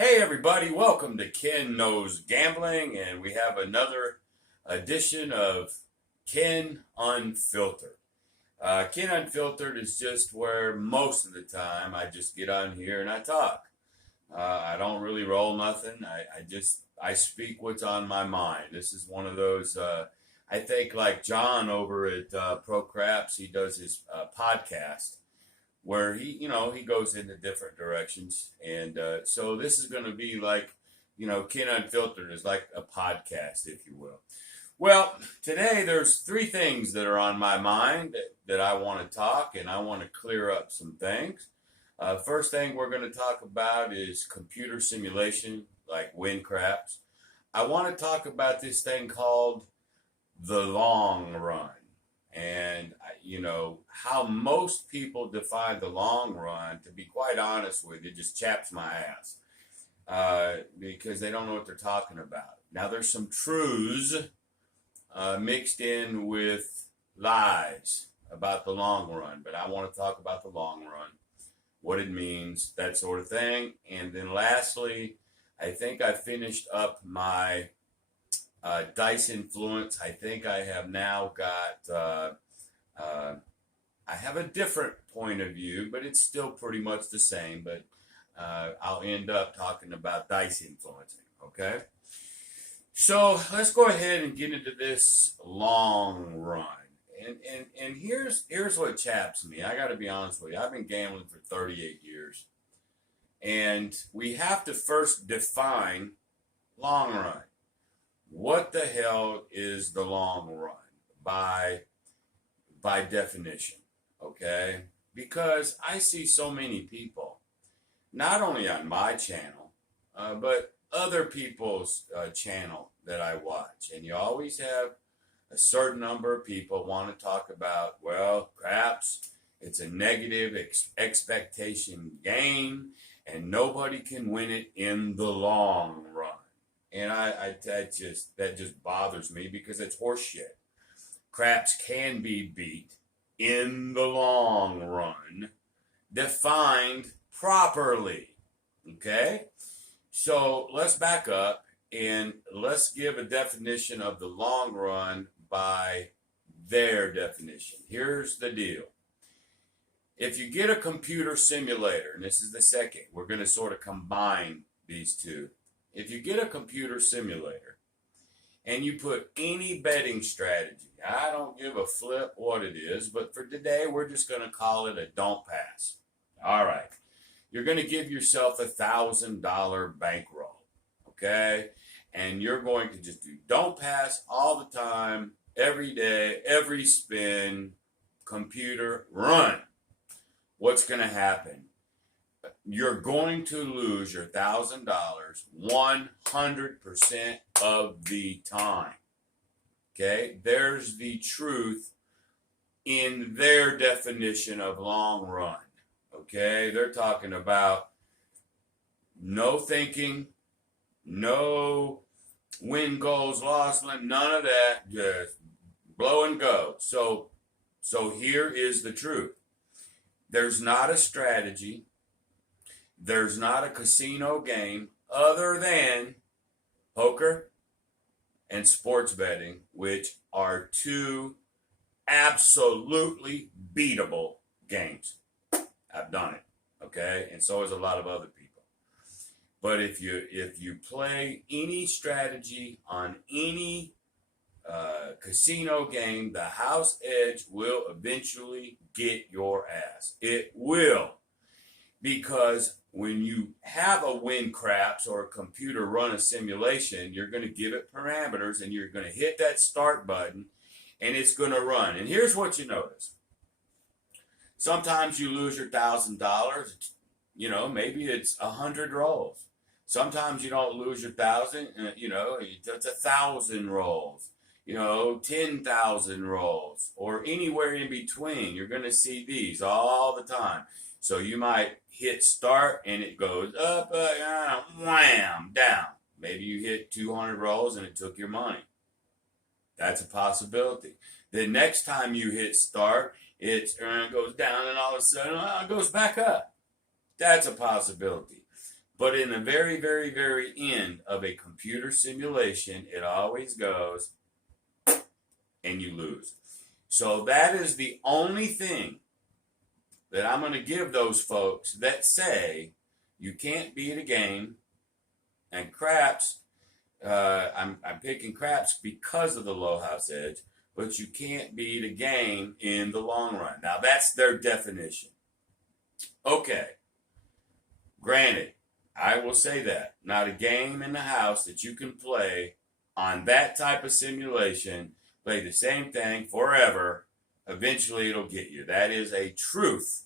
Hey everybody, welcome to Ken Knows Gambling, and we have another edition of Ken Unfiltered. Ken Unfiltered is just where most of the time I just get on here and I talk. I don't really roll nothing. I speak what's on my mind. This is one of those. I think like John over at Pro Craps, he does his podcast where he goes into different directions, and so this is going to be like Ken Unfiltered is like a podcast, if you will. Well, today there's three things that are on my mind that I want to talk, and I want to clear up some things. First thing we're going to talk about is computer simulation, like win craps. I want to talk about this thing called the long run, and how most people define the long run. To be quite honest with you, just chaps my ass because they don't know what they're talking about. Now there's some truths mixed in with lies about the long run, but I want to talk about the long run, what it means, that sort of thing. And then lastly, I think I finished up my dice influence. I think I have now got I have a different point of view, but it's still pretty much the same. But I'll end up talking about dice influencing. Okay, so let's go ahead and get into this long run. And here's what chaps me. I got to be honest with you. I've been gambling for 38 years, and we have to first define long run. What the hell is the long run by definition? Okay, because I see so many people, not only on my channel, but other people's channel that I watch, and you always have a certain number of people want to talk about, well, craps, it's a negative expectation game, and nobody can win it in the long run. And that just bothers me because it's horseshit. Craps can be beat in the long run, defined properly. Okay? So let's back up and let's give a definition of the long run by their definition. Here's the deal. If you get a computer simulator, and this is the second, we're going to sort of combine these two. If you get a computer simulator and you put any betting strategy, I don't give a flip what it is, but for today, we're just going to call it a don't pass. All right. You're going to give yourself $1,000 bankroll, okay? And you're going to just do don't pass all the time, every day, every spin, computer, run. What's going to happen? You're going to lose your $1,000 100% of the time. Okay, there's the truth in their definition of long run. Okay, they're talking about no thinking, no win goals, lost, none of that, just blow and go. So here is the truth. There's not a strategy. There's not a casino game other than poker and sports betting, which are two absolutely beatable games. I've done it, okay? And so has a lot of other people. But if you play any strategy on any casino game, the house edge will eventually get your ass. It will. Because when you have a win craps or a computer run a simulation, you're going to give it parameters and you're going to hit that start button and it's going to run. And here's what you notice. Sometimes you lose your $1,000, maybe it's 100 rolls. Sometimes you don't lose your 1,000, it's 1,000 rolls, 10,000 rolls, or anywhere in between. You're going to see these all the time. So you might hit start and it goes up, wham, down. Maybe you hit 200 rolls and it took your money. That's a possibility. The next time you hit start, it goes down and all of a sudden it goes back up. That's a possibility. But in the very, very, very end of a computer simulation, it always goes and you lose. So that is the only thing that I'm going to give those folks that say you can't beat a game. And craps, I'm picking craps because of the low house edge, but you can't beat a game in the long run. Now that's their definition. Okay, granted, I will say that not a game in the house that you can play on that type of simulation, play the same thing forever. Eventually it'll get you. That is a truth.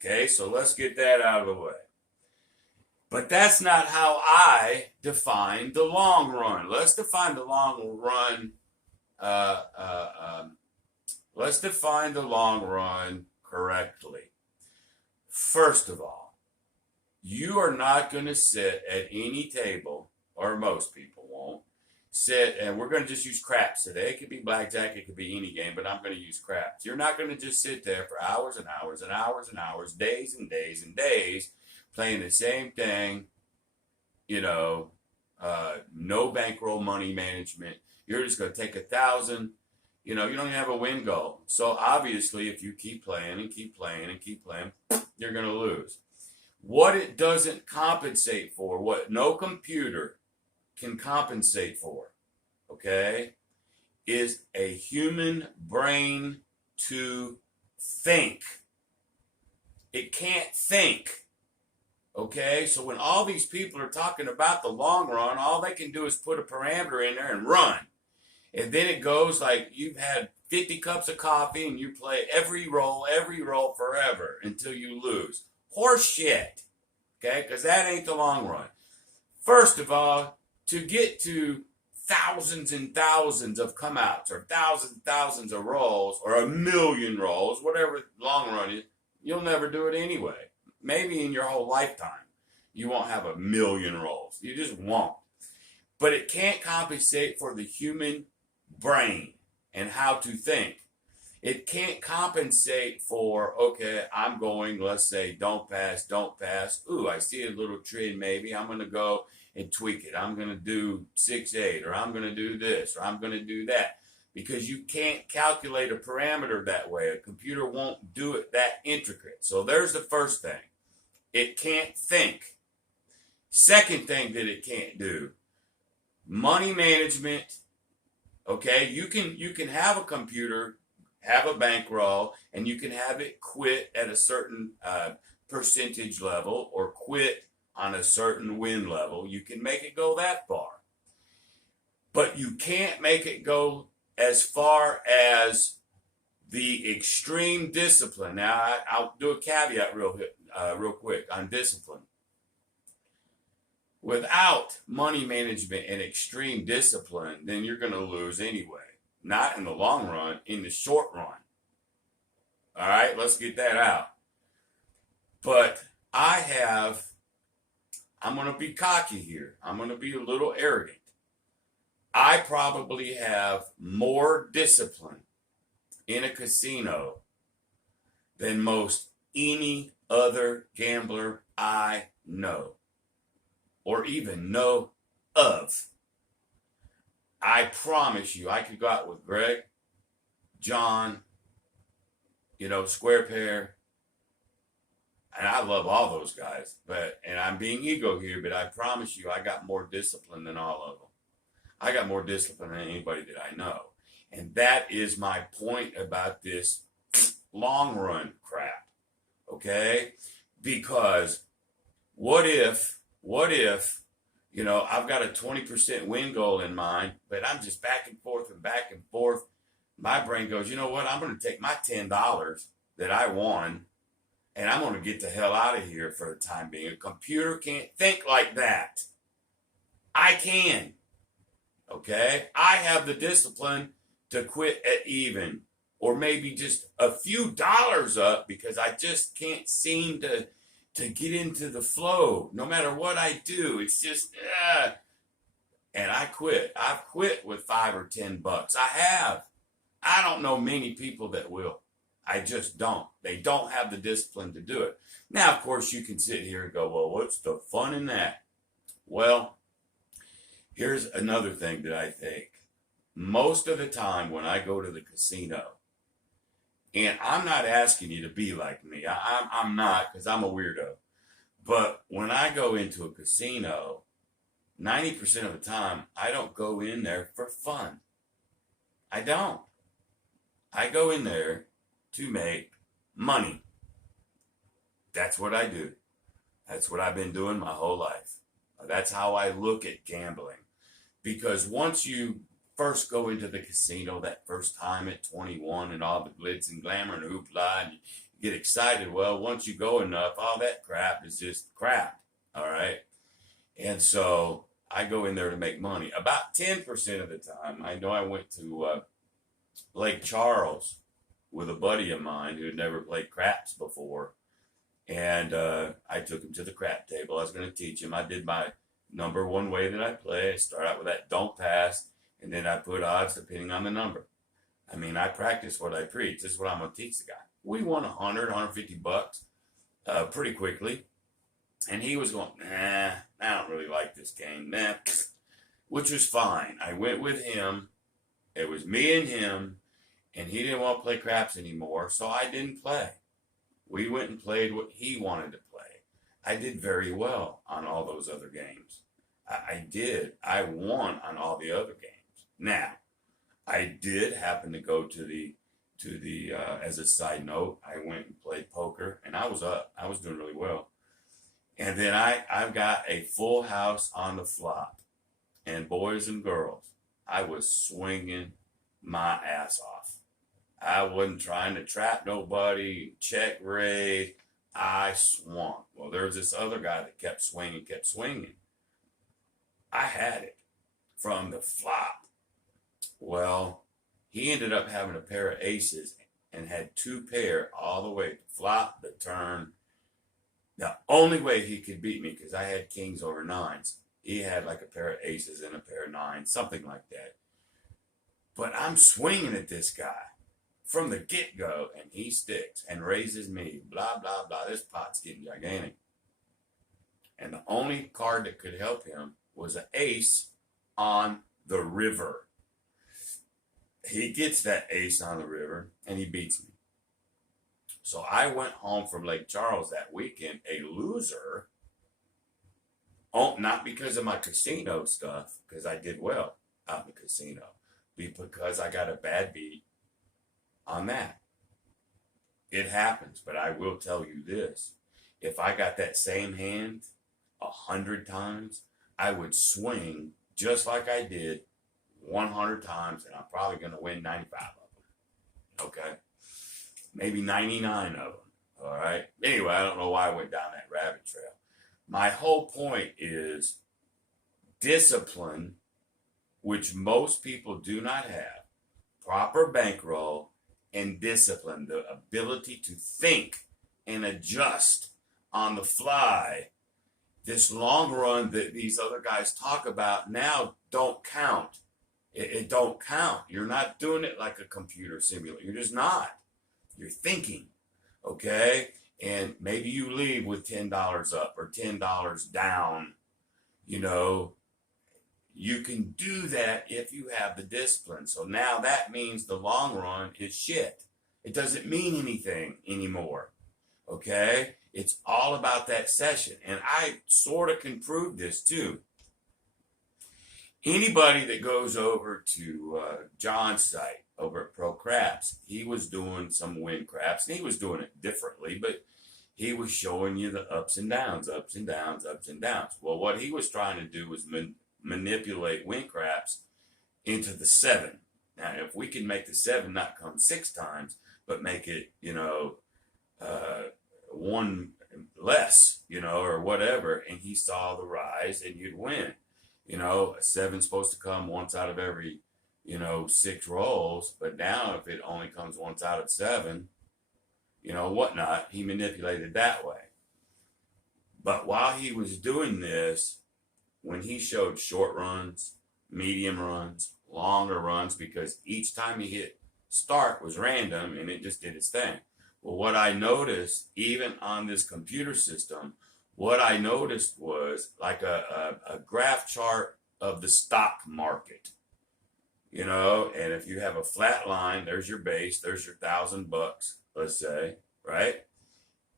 Okay, so let's get that out of the way. But that's not how I define the long run. Let's define the long run. Let's define the long run correctly. First of all, you are not going to sit at any table, or most people won't sit, and we're going to just use craps today. It could be blackjack, it could be any game, but I'm going to use craps. You're not going to just sit there for hours and hours and hours and hours, days and days and days, playing the same thing, no bankroll money management. You're just going to take 1,000, you don't even have a win goal. So obviously, if you keep playing and keep playing and keep playing, you're going to lose. What it doesn't compensate for, what no computer can compensate for, okay, is a human brain to think. It can't think. Okay, so when all these people are talking about the long run, all they can do is put a parameter in there and run. And then it goes like you've had 50 cups of coffee and you play every roll forever until you lose. Horse shit. Okay, because that ain't the long run. First of all, to get to thousands and thousands of come outs or thousands of rolls or 1,000,000 rolls, whatever long run is, you'll never do it anyway. Maybe in your whole lifetime, you won't have 1,000,000 rolls. You just won't. But it can't compensate for the human brain and how to think. It can't compensate for, okay, I'm going, let's say, don't pass. Ooh, I see a little trend maybe. I'm going to go and tweak it. I'm going to do 6-8, or I'm going to do this, or I'm going to do that. Because you can't calculate a parameter that way. A computer won't do it that intricate. So there's the first thing. It can't think. Second thing that it can't do, money management. Okay, you can have a computer, have a bankroll, and you can have it quit at a certain percentage level or quit on a certain win level. You can make it go that far. But you can't make it go as far as the extreme discipline. Now, I'll do a caveat real quick on discipline. Without money management and extreme discipline, then you're going to lose anyway. Not in the long run, in the short run. All right, let's get that out. But I'm going to be cocky here. I'm going to be a little arrogant. I probably have more discipline in a casino than most any other gambler I know or even know of. I promise you, I could go out with Greg, John, Square Pair, and I love all those guys, and I'm being ego here, but I promise you, I got more discipline than all of them. I got more discipline than anybody that I know. And that is my point about this long run crap. Okay? Because what if, I've got a 20% win goal in mind, but I'm just back and forth. My brain goes, you know what? I'm going to take my $10 that I won, and I'm going to get the hell out of here for the time being. A computer can't think like that. I can. Okay? I have the discipline to quit at even, or maybe just a few dollars up, because I just can't seem to get into the flow. No matter what I do, it's just, and I quit. I've quit with $5 or $10. I have. I don't know many people that will. I just don't. They don't have the discipline to do it. Now, of course, you can sit here and go, well, what's the fun in that? Well, here's another thing that I think. Most of the time when I go to the casino, and I'm not asking you to be like me, I'm not, because I'm a weirdo. But when I go into a casino, 90% of the time, I don't go in there for fun. I don't. I go in there to make money. That's what I do. That's what I've been doing my whole life. That's how I look at gambling. Because once you first go into the casino that first time at 21 and all the glitz and glamour and hoopla and you get excited, well, once you go enough, all that crap is just crap. All right. And so I go in there to make money. About 10% of the time, I know I went to Lake Charles with a buddy of mine who had never played craps before. And I took him to the crap table. I was going to teach him. I did my number one way that I play. I start out with that don't pass, and then I put odds depending on the number. I mean, I practice what I preach. This is what I'm going to teach the guy. We won 100, 150 bucks pretty quickly. And he was going, nah, I don't really like this game. Nah, which was fine. I went with him. It was me and him, and he didn't want to play craps anymore, so I didn't play. We went and played what he wanted to play. I did very well on all those other games. I did. I won on all the other games. Now, I did happen to go to the as a side note, I went and played poker, and I was up. I was doing really well. And then I've got a full house on the flop. And boys and girls, I was swinging my ass off. I wasn't trying to trap nobody, check raise. I swung. Well, there was this other guy that kept swinging. I had it from the flop. Well, he ended up having a pair of aces and had two pair all the way to flop, the turn. The only way he could beat me, because I had kings over nines, he had like a pair of aces and a pair of nines, something like that. But I'm swinging at this guy from the get-go, and he sticks and raises me, blah, blah, blah. This pot's getting gigantic. And the only card that could help him was an ace on the river. He gets that ace on the river, and he beats me. So I went home from Lake Charles that weekend a loser. Oh, not because of my casino stuff, because I did well out in the casino, because I got a bad beat on that. It happens, but I will tell you this. If I got that same hand 100 times, I would swing just like I did 100 times, and I'm probably going to win 95 of them. Okay? Maybe 99 of them. All right? Anyway, I don't know why I went down that rabbit trail. My whole point is discipline, which most people do not have, proper bankroll, and discipline, the ability to think and adjust on the fly. This long run that these other guys talk about now don't count. It don't count. You're not doing it like a computer simulator. You're just not. You're thinking, okay? And maybe you leave with $10 up or $10 down. You know, you can do that if you have the discipline. So now that means the long run is shit. It doesn't mean anything anymore, okay? It's all about that session. And I sort of can prove this too. Anybody that goes over to John's site over at Pro Craps, he was doing some win craps, and he was doing it differently, but he was showing you the ups and downs, ups and downs, ups and downs. Well, what he was trying to do was manipulate win craps into the 7. Now, if we can make the 7 not come 6 times, but make it, 1 less, or whatever, and he saw the rise, and you'd win. A 7's supposed to come once out of every, 6 rolls, but now if it only comes once out of 7, whatnot, he manipulated that way. But while he was doing this, when he showed short runs, medium runs, longer runs, because each time he hit start was random and it just did its thing. Well, what I noticed, even on this computer system, what I noticed was like a graph chart of the stock market, you know, and if you have a flat line, there's your base, there's your $1,000, let's say, right?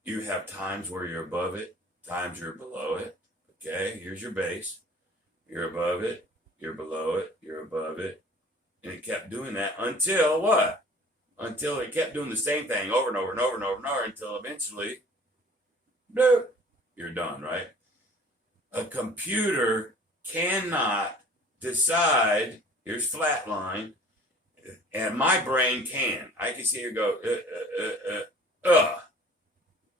You have times where you're above it, times you're below it. Okay, here's your base. You're above it, you're below it, you're above it. And it kept doing that until what? Until it kept doing the same thing over and over and over and over and over until eventually, bloop, you're done, right? A computer cannot decide, here's flat line, and my brain can. I can see it go,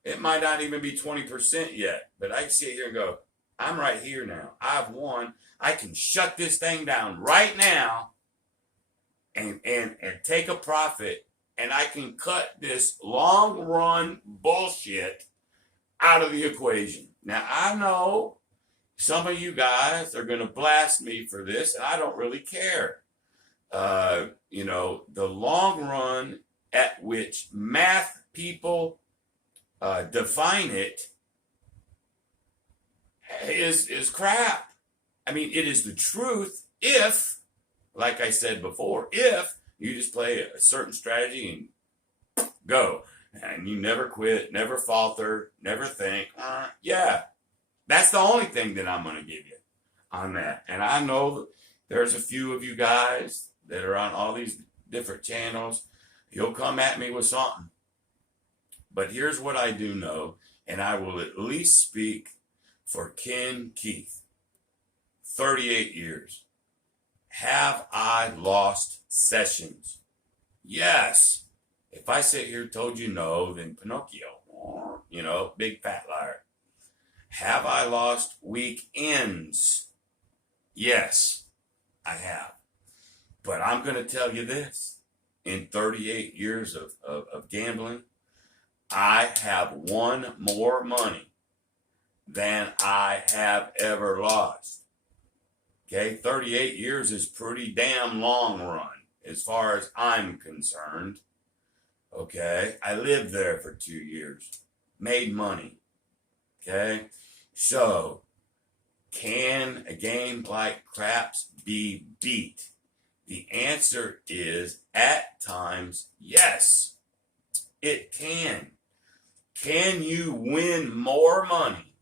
It might not even be 20% yet, but I can sit here and go, I'm right here now. I've won. I can shut this thing down right now and take a profit, and I can cut this long run bullshit out of the equation. Now, I know some of you guys are going to blast me for this, and I don't really care. You know, the long run at which math people define it is crap. I mean, it is the truth if, like I said before, if you just play a certain strategy and go, and you never quit, never falter, never think, yeah, that's the only thing that I'm going to give you on that. And I know there's a few of you guys that are on all these different channels. You'll come at me with something. But here's what I do know, and I will at least speak for Ken Keith. 38 years. Have I lost sessions? Yes. If I sit here and told you no, then Pinocchio, you know, big fat liar. Have I lost weekends? Yes, I have. But I'm going to tell you this. In 38 years of gambling, I have won more money than I have ever lost. Okay, 38 years is pretty damn long run as far as I'm concerned. Okay, I lived there for 2 years, made money. Okay, so can a game like craps be beat? The answer is at times, yes, it can. Can you win more money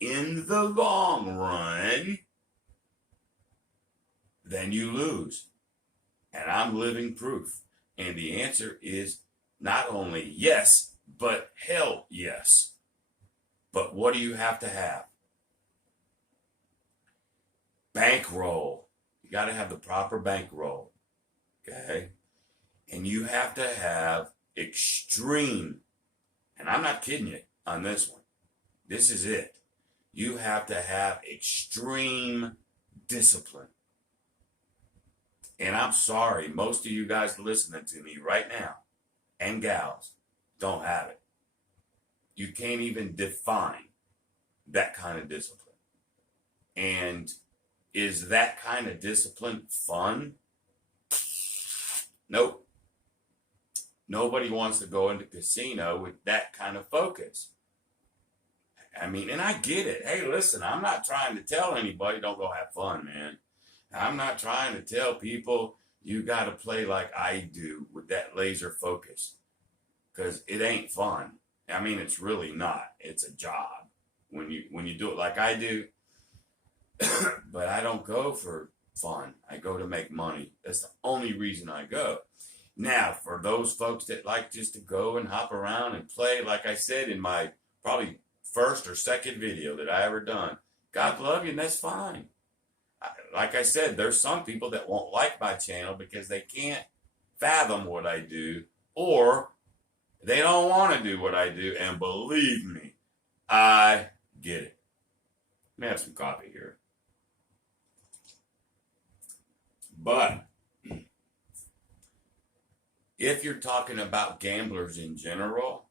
in the long run than you lose? And I'm living proof. And the answer is not only yes, but hell yes. But what do you have to have? Bankroll. You got to have the proper bankroll. Okay? And you have to have extreme, and I'm not kidding you on this one. This is it. You have to have extreme discipline. And I'm sorry, most of you guys listening to me right now, and gals, don't have it. You can't even define that kind of discipline. And is that kind of discipline fun? Nope. Nobody wants to go into casino with that kind of focus. I mean, and I get it. Hey, listen, I'm not trying to tell anybody don't go have fun, man. I'm not trying to tell people you got to play like I do with that laser focus, because it ain't fun. I mean, it's really not. It's a job when you do it like I do. But I don't go for fun. I go to make money. That's the only reason I go. Now, for those folks that like just to go and hop around and play, like I said in my probably first or second video that I ever done, God love you, and that's fine. Like I said, there's some people that won't like my channel because they can't fathom what I do, or they don't want to do what I do, and believe me, I get it. Let me have some coffee here. But if you're talking about gamblers in general,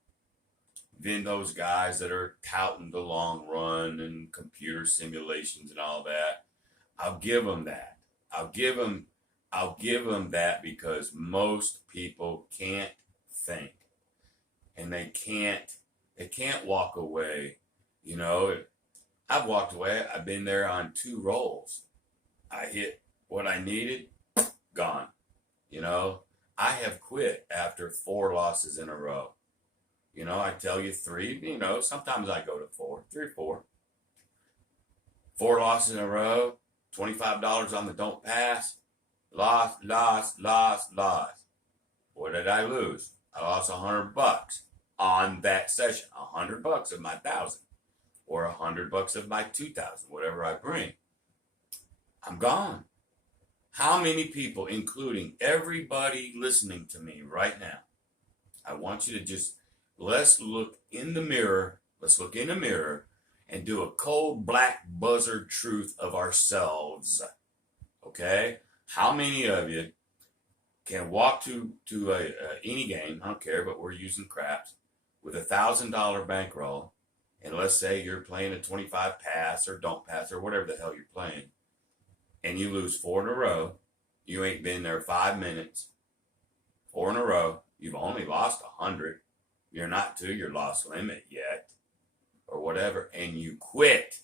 then those guys that are touting the long run and computer simulations and all that, I'll give them that. I'll give them that because most people can't think. and they can't walk away. You know, I've walked away. I've been there on 2 rolls. I hit what I needed, gone. You know, I have quit after 4 losses in a row. You know, I tell you 3, you know, sometimes I go to 4, 3 or 4. 4 losses in a row, $25 on the don't pass, lost. What did I lose? I lost $100 on that session. $100 of my 1,000, or $100 of my 2,000, whatever I bring. I'm gone. How many people, including everybody listening to me right now, I want you to just, let's look in the mirror. Let's look in the mirror and do a cold black buzzard truth of ourselves. Okay? How many of you can walk to any game, I don't care, but we're using craps, with $1,000 bankroll, and let's say you're playing a 25 pass or don't pass or whatever the hell you're playing, and you lose 4 in a row, you ain't been there 5 minutes, 4 in a row, you've only lost 100, you're not to your loss limit yet, or whatever, and you quit.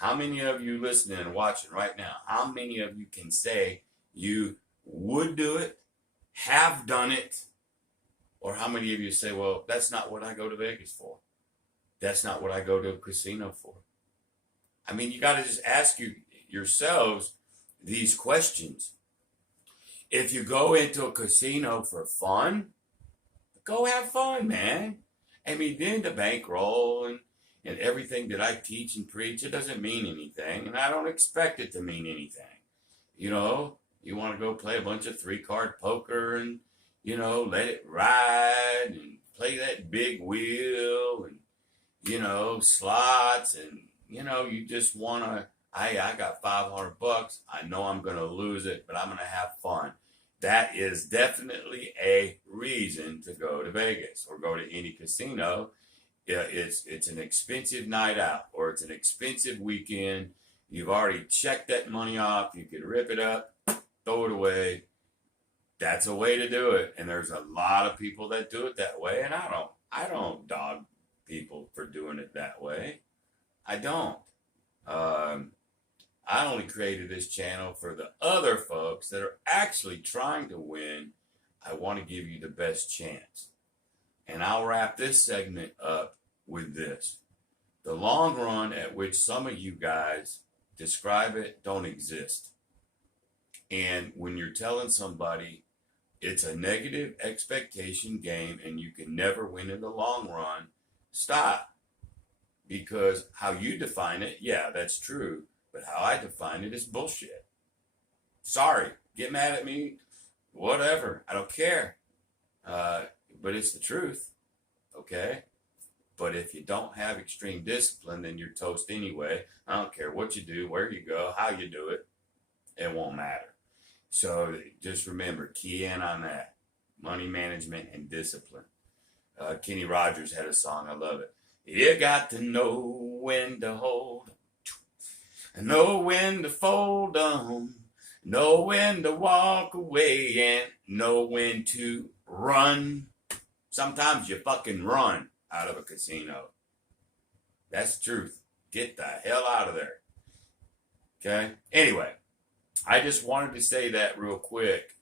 How many of you listening and watching right now, how many of you can say you would do it, have done it, or how many of you say, well, that's not what I go to Vegas for. That's not what I go to a casino for. I mean, you got to just ask yourselves these questions. If you go into a casino for fun, go have fun, man. I mean, then the bankroll and everything that I teach and preach, it doesn't mean anything, and I don't expect it to mean anything. You know, you want to go play a bunch of 3-card poker and, you know, let it ride and play that big wheel and, you know, slots, and, you know, you just want to, I got $500. I know I'm going to lose it, but I'm going to have fun. That is definitely a reason to go to Vegas or go to any casino. It's an expensive night out, or it's an expensive weekend. You've already checked that money off. You could rip it up, throw it away. That's a way to do it. And there's a lot of people that do it that way. And I don't dog people for doing it that way. I don't. I only created this channel for the other folks that are actually trying to win. I want to give you the best chance. And I'll wrap this segment up with this. The long run at which some of you guys describe it don't exist. And when you're telling somebody it's a negative expectation game and you can never win in the long run, stop. Because how you define it, yeah, that's true. But how I define it is bullshit. Sorry, get mad at me, whatever. I don't care. But it's the truth, okay? But if you don't have extreme discipline, then you're toast anyway. I don't care what you do, where you go, how you do it. It won't matter. So just remember, key in on that. Money management and discipline. Kenny Rogers had a song, I love it. You got to know when to hold, know when to fold on, know when to walk away, and know when to run. Sometimes you fucking run out of a casino. That's the truth. Get the hell out of there. Okay? Anyway, I just wanted to say that real quick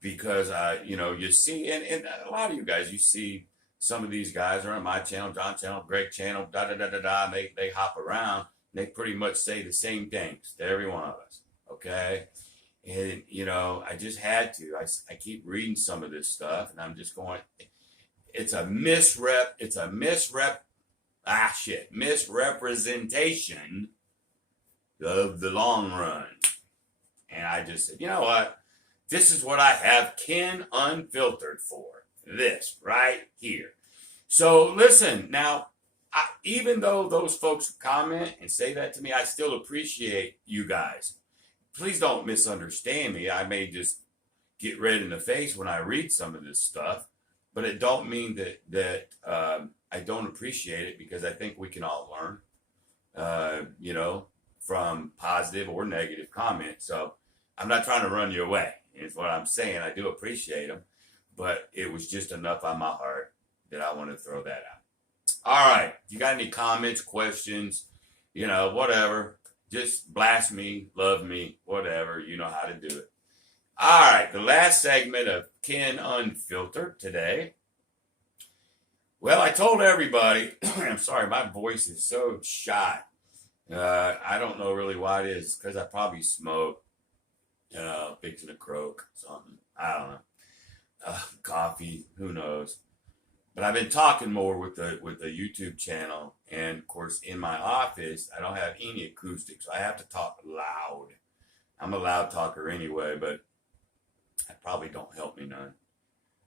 because, you see, and a lot of you guys, you see some of these guys are on my channel, John's channel, Greg's channel, and they hop around. And they pretty much say the same things to every one of us. Okay? And, I just had to. I keep reading some of this stuff, and I'm just going, it's a misrepresentation of the long run. And I just said, you know what? This is what I have Ken Unfiltered for. This right here. So listen, now, even though those folks comment and say that to me, I still appreciate you guys. Please don't misunderstand me. I may just get red in the face when I read some of this stuff, but it don't mean that I don't appreciate it, because I think we can all learn, from positive or negative comments. So I'm not trying to run you away. Is what I'm saying. I do appreciate them, but it was just enough on my heart that I want to throw that out. All right. You got any comments, questions, whatever. Just blast me, love me, whatever. You know how to do it. All right. The last segment of Ken Unfiltered today. Well, I told everybody, I'm sorry, my voice is so shot. I don't know really why it is, because I probably smoke, fixing a croak, something. I don't know. Coffee, who knows. But I've been talking more with the YouTube channel, and of course in my office I don't have any acoustics, so I have to talk loud. I'm a loud talker anyway, but that probably don't help me none.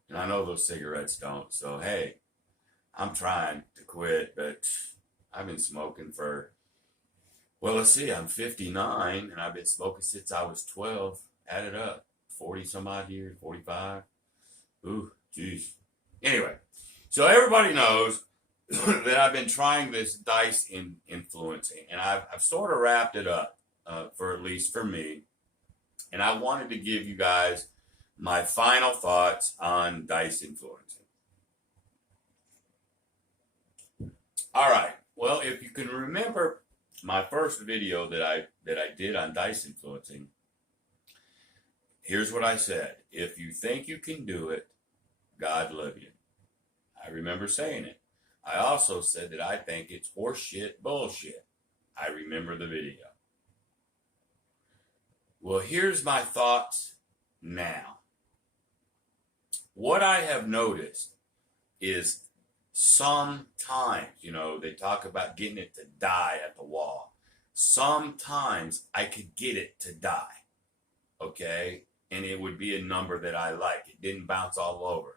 And I know those cigarettes don't. So hey, I'm trying to quit, but I've been smoking for, well, let's see, I'm 59 and I've been smoking since I was 12. Add it up, 40 some odd years, 45. Ooh, geez. Anyway. So everybody knows that I've been trying this dice influencing, and I've sort of wrapped it up, for at least for me. And I wanted to give you guys my final thoughts on dice influencing. All right. Well, if you can remember my first video that I did on dice influencing, here's what I said: if you think you can do it, God love you. I remember saying it. I also said that I think it's horseshit bullshit. I remember the video. Well, here's my thoughts now. What I have noticed is sometimes, they talk about getting it to die at the wall. Sometimes I could get it to die, okay? And it would be a number that I like. It didn't bounce all over.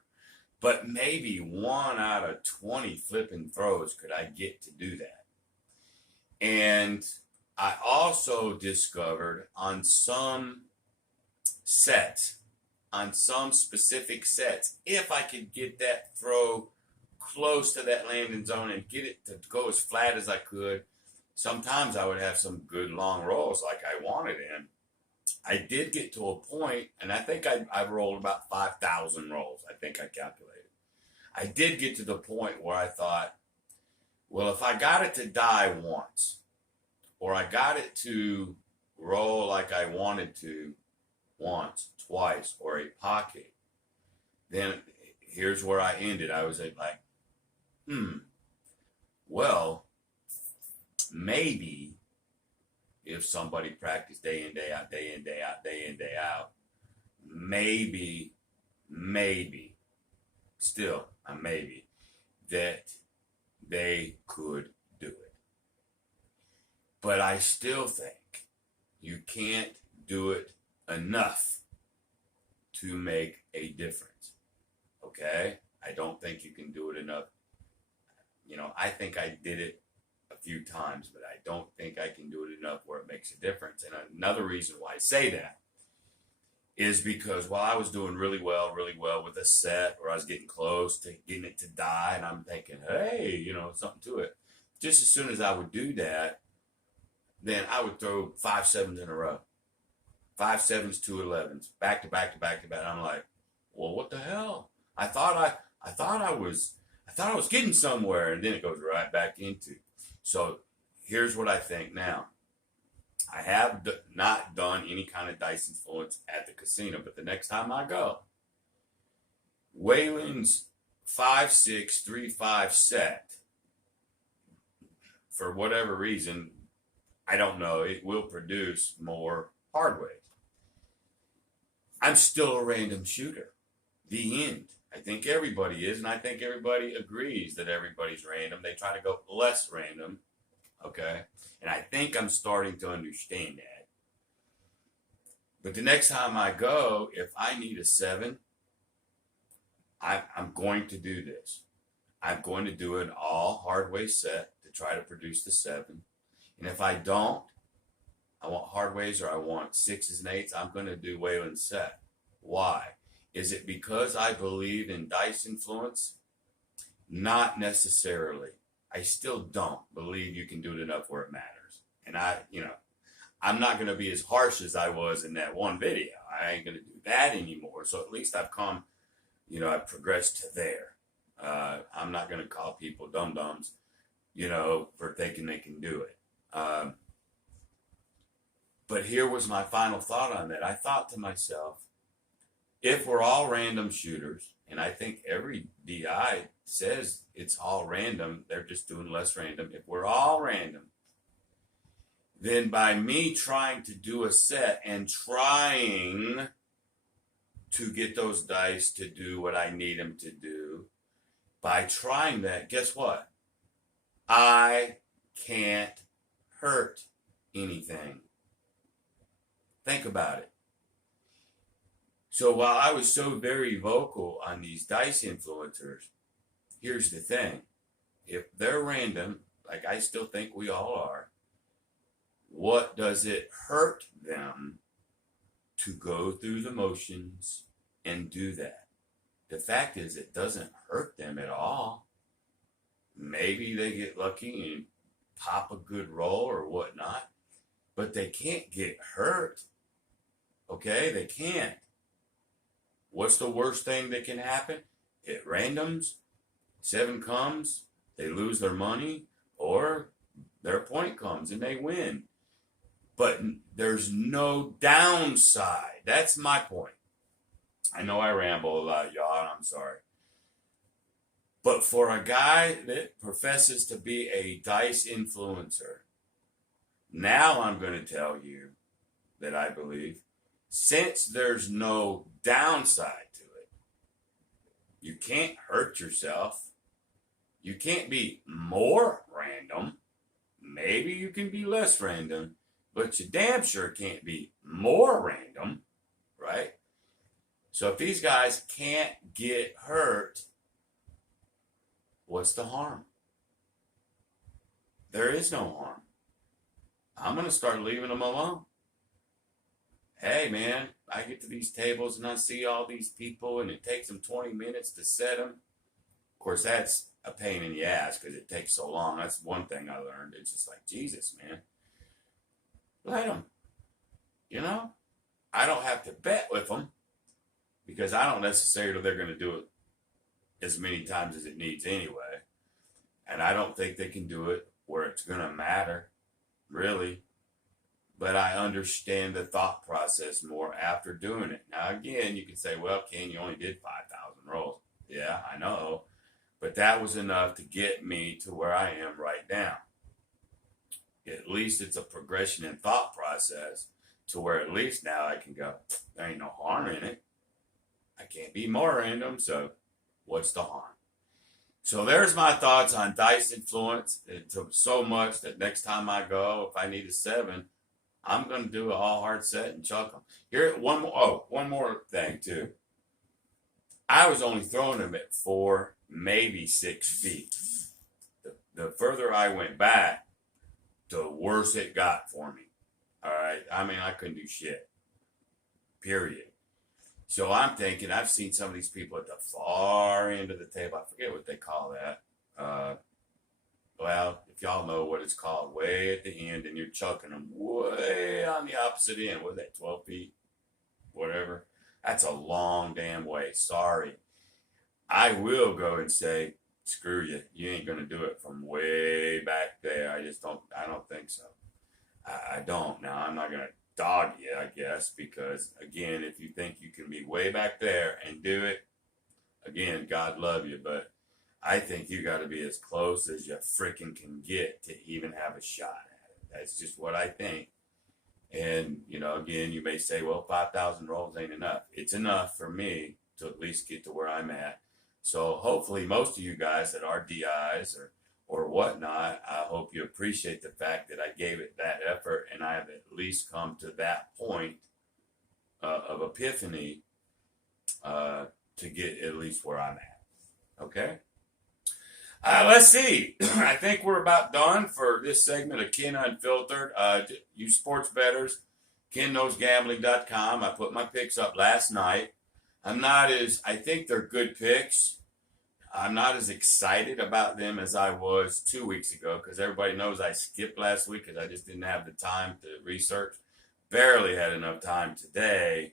But maybe 1 out of 20 flipping throws could I get to do that. And I also discovered on some sets, on some specific sets, if I could get that throw close to that landing zone and get it to go as flat as I could, sometimes I would have some good long rolls like I wanted in. I did get to a point, and I think I rolled about 5,000 rolls. I think I calculated. I did get to the point where I thought, well, if I got it to die once, or I got it to roll like I wanted to once, twice, or a pocket, then here's where I ended. I was like, well, maybe if somebody practiced day in, day out, day in, day out, day in, day out, maybe, still a maybe, that they could do it. But I still think you can't do it enough to make a difference. Okay? I don't think you can do it enough. I think I did it a few times, but I don't think I can do it enough where it makes a difference. And another reason why I say that is because while I was doing really well with a set, or I was getting close to getting it to die, and I'm thinking, hey, something to it. Just as soon as I would do that, then I would throw 5 sevens in a row. 5 sevens, 2 11s, back to back to back to back. I'm like, well, what the hell? I thought I was getting somewhere, and then it goes right back into. So here's what I think now. I have not done any kind of dice influence at the casino, but the next time I go, Waylon's 5-6, 3-5 set, for whatever reason, I don't know, it will produce more hardways. I'm still a random shooter. The end. I think everybody is, and I think everybody agrees that everybody's random. They try to go less random, okay? And I think I'm starting to understand that. But the next time I go, if I need a 7, I'm going to do this. I'm going to do an all hardway set to try to produce the 7. And if I don't, I want hardways or I want 6s and 8s, I'm going to do Waylon's set. Why? Is it because I believe in dice influence? Not necessarily. I still don't believe you can do it enough where it matters. And I'm not going to be as harsh as I was in that one video. I ain't going to do that anymore. So at least I've come, I've progressed to there. I'm not going to call people dum-dums, for thinking they can do it. But here was my final thought on that. I thought to myself, if we're all random shooters, and I think every DI says it's all random, they're just doing less random. If we're all random, then by me trying to do a set and trying to get those dice to do what I need them to do, by trying that, guess what? I can't hurt anything. Think about it. So while I was so very vocal on these dice influencers, here's the thing. If they're random, like I still think we all are, what does it hurt them to go through the motions and do that? The fact is, it doesn't hurt them at all. Maybe they get lucky and pop a good roll or whatnot, but they can't get hurt. Okay, they can't. What's the worst thing that can happen? It randoms, 7 comes, they lose their money, or their point comes and they win. But there's no downside. That's my point. I know I ramble a lot, y'all, and I'm sorry. But for a guy that professes to be a dice influencer, now I'm going to tell you that I believe, since there's no downside to it, you can't hurt yourself. You can't be more random. Maybe you can be less random, but you damn sure can't be more random, right? So if these guys can't get hurt, what's the harm? There is no harm. I'm going to start leaving them alone. Hey, man, I get to these tables and I see all these people and it takes them 20 minutes to set them. Of course, that's a pain in the ass because it takes so long. That's one thing I learned. It's just like, Jesus, man. Let them. I don't have to bet with them because I don't necessarily they're going to do it as many times as it needs anyway. And I don't think they can do it where it's going to matter, really. But I understand the thought process more after doing it. Now, again, you can say, well, Ken, you only did 5,000 rolls. Yeah, I know. But that was enough to get me to where I am right now. At least it's a progression in thought process to where at least now I can go, there ain't no harm in it. I can't be more random, so what's the harm? So there's my thoughts on dice influence. It took so much that next time I go, if I need a 7, I'm going to do an all hard set and chuck them. Here, one more thing too. I was only throwing them at 4, maybe 6 feet. The further I went back, the worse it got for me. All right. I mean, I couldn't do shit. Period. So I'm thinking, I've seen some of these people at the far end of the table. I forget what they call that. Well, if y'all know what it's called, way at the end, and you're chucking them way on the opposite end. What is that, 12 feet? Whatever. That's a long damn way. Sorry. I will go and say, screw you. You ain't going to do it from way back there. I don't think so. I don't. Now, I'm not going to dog you, I guess, because, again, if you think you can be way back there and do it, again, God love you, but I think you got to be as close as you freaking can get to even have a shot at it. That's just what I think. And, again, you may say, well, 5,000 rolls ain't enough. It's enough for me to at least get to where I'm at. So hopefully most of you guys that are DIs or whatnot, I hope you appreciate the fact that I gave it that effort and I have at least come to that point of epiphany to get at least where I'm at. Okay? Let's see. I think we're about done for this segment of Ken Unfiltered. You sports bettors, KenKnowsGambling.com. I put my picks up last night. I think they're good picks. I'm not as excited about them as I was 2 weeks ago because everybody knows I skipped last week because I just didn't have the time to research. Barely had enough time today,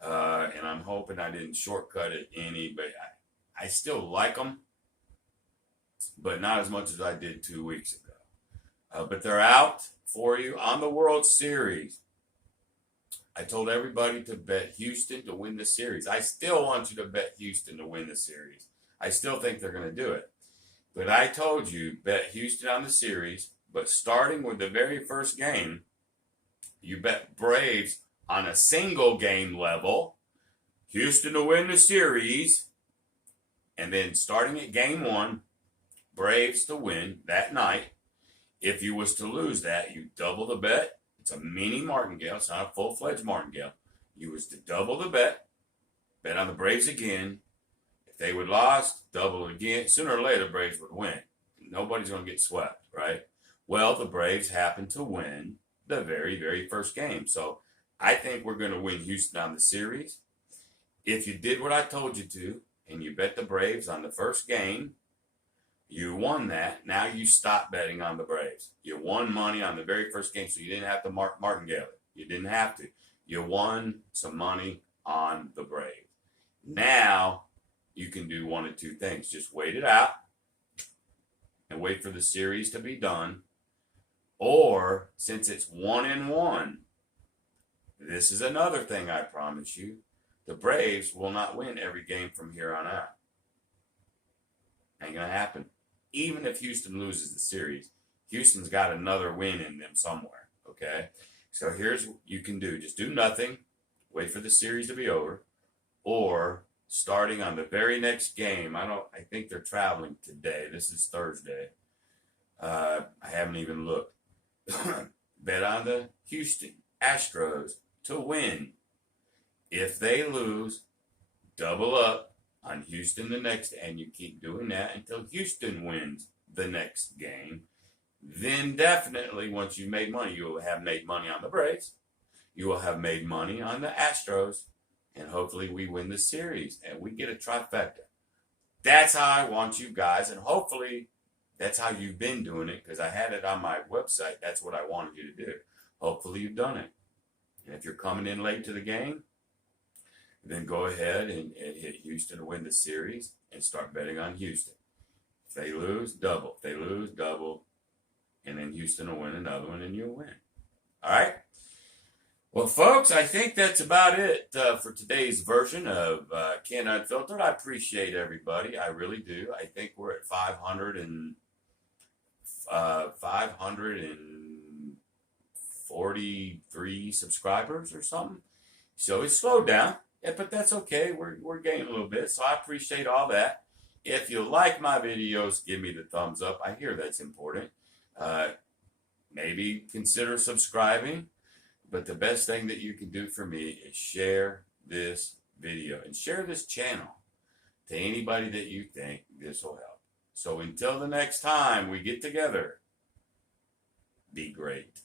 and I'm hoping I didn't shortcut it any, but I still like them. but not as much as I did 2 weeks ago. But they're out for you on the World Series. I told everybody to bet Houston to win the series. I still want you to bet Houston to win the series. I still think they're going to do it. But I told you, bet Houston on the series, but starting with the very first game, you bet Braves on a single game level, Houston to win the series, and then starting at game one, Braves to win that night. If you was to lose that, you double the bet. It's a mini martingale. It's not a full-fledged martingale. You was to double the bet on the Braves again. If they would lost, double it again. Sooner or later, the Braves would win. Nobody's going to get swept, right? Well, the Braves happened to win the very, very first game. So I think we're going to win Houston on the series. If you did what I told you to, and you bet the Braves on the first game, you won that. Now you stop betting on the Braves. You won money on the very first game, so you didn't have to martingale it. You didn't have to. You won some money on the Braves. Now you can do one of two things. Just wait it out and wait for the series to be done. Or, since it's 1-1, this is another thing I promise you. The Braves will not win every game from here on out. Ain't going to happen. Even if Houston loses the series, Houston's got another win in them somewhere, okay? So here's what you can do. Just do nothing. Wait for the series to be over. Or, starting on the very next game, I think they're traveling today. This is Thursday. I haven't even looked. Bet on the Houston Astros to win. If they lose, double up on Houston the next, and you keep doing that until Houston wins the next game. Then definitely, once you've made money, you will have made money on the Braves. You will have made money on the Astros, and hopefully we win the series and we get a trifecta. That's how I want you guys, and hopefully that's how you've been doing it, because I had it on my website. That's what I wanted you to do. Hopefully you've done it. And if you're coming in late to the game, then go ahead and hit Houston to win the series and start betting on Houston. If they lose, double. If they lose, double. And then Houston will win another one and you'll win. All right? Well, folks, I think that's about it for today's version of Ken Unfiltered. I appreciate everybody. I really do. I think we're at 543 subscribers or something. So it's slowed down. Yeah, but that's okay. We're gaining a little bit, so I appreciate all that. If you like my videos, give me the thumbs up. I hear that's important. Maybe consider subscribing. But the best thing that you can do for me is share this video and share this channel to anybody that you think this will help. So until the next time we get together, be great.